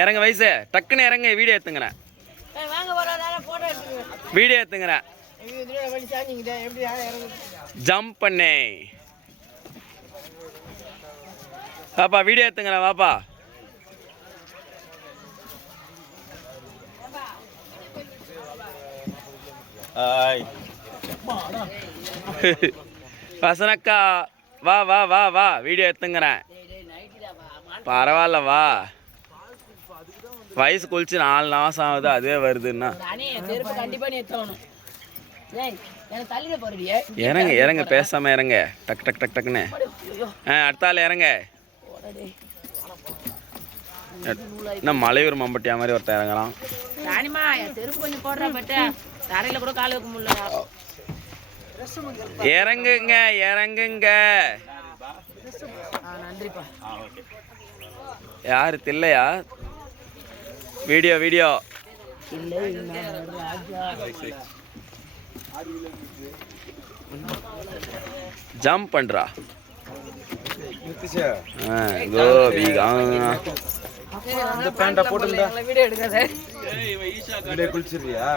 இறங்க வயசு டக்குன்னு இறங்க வீடியோ எடுத்துங்கிறேன் வீடியோ எடுத்துங்கிறேன் ஜம்ப் பண்ணே வாப்பா வீடியோ எடுத்துங்கிறேன் வாப்பா வசனக்கா வா வா வா வா வீடியோ எடுத்துங்கிறேன் பரவாயில்ல வா வயசு குளிச்சு 4 மாதம் ஆகுது அதுவே வருதுன்னா இறங்க இறங்க பேசாம இறங்க டக் டக் டக் டக்குன்னு அடுத்த ஆள் இறங்க என்ன மலையூர் மம்பட்டியா மாதிரி ஒருத்தர் இறங்கலாம் இறங்குங்க இறங்குங்க யாரு தில்லையா வீடியோ வீடியோ ஜம்ப் பண்றா இந்த பேண்டா போட்டு வீடியோ எடுக்காத குளிச்சிருக்கியா